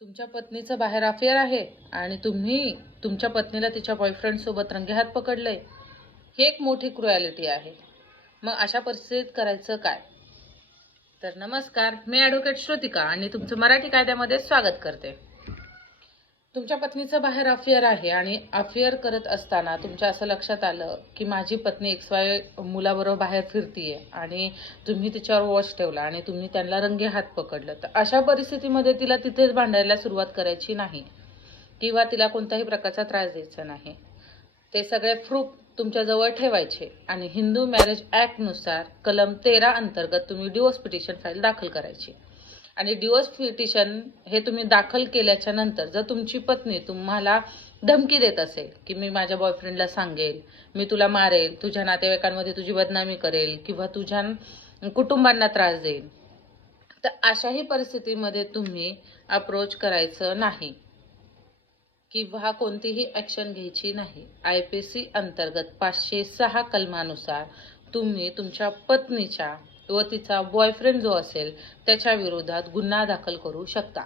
तुमच्या पत्नीचं बाहेर अफेअर आहे आणि तुम्ही तुमच्या पत्नीला तिच्या बॉयफ्रेंड सोबत रंगेहात पकडलंय, ही एक मोठी क्रुएलिटी आहे. मग अशा परिस्थितीत करायचं काय? तर नमस्कार, मी ॲडव्होकेट श्रुतिका आणि तुमचं मराठी कायद्यामध्ये स्वागत करते. तुमच्या पत्नीचं बाहेर अफेअर आहे आणि अफेअर करत असताना तुमच्या असं लक्षात आलं की माझी पत्नी XY मुलाबरोबर बाहेर फिरतीये आणि तुम्ही तिच्यावर वॉच ठेवला आणि तुम्ही त्यांना रंगेहात पकडलं, तर अशा परिस्थितीमध्ये तिला तिथेच भांडायला सुरुवात करायची नाही किंवा तिला कोणत्याही प्रकारचा त्रास द्यायचा नाही. ते सगळे प्रूफ तुमच्याजवळ ठेवायचे आणि हिंदू मॅरेज ॲक्टनुसार कलम 13 अंतर्गत तुम्ही डिवोर्स पिटिशन फाईल दाखल करायची. आणि डिवोर्स पिटिशन हे तुम्ही दाखल केल्याच्या नंतर जर तुमची पत्नी तुम्हाला धमकी देत असेल की मी माझ्या बॉयफ्रेंडला सांगेल, मी तुला मारेल, तुझ्या नातेवाईकांमध्ये तुझी बदनामी करेल किंवा तुझ्या कुटुंबांना त्रास देईल, तर अशाही परिस्थितीमध्ये तुम्ही अप्रोच करायचं नाही किंवा कोणतीही ॲक्शन घ्यायची नाही. IPC अंतर्गत 506 कलमानुसार तुम्ही तुमच्या पत्नीच्या व तिचा बॉयफ्रेंड जो असेल त्याच्या विरोधात गुन्हा दाखल करू शकता.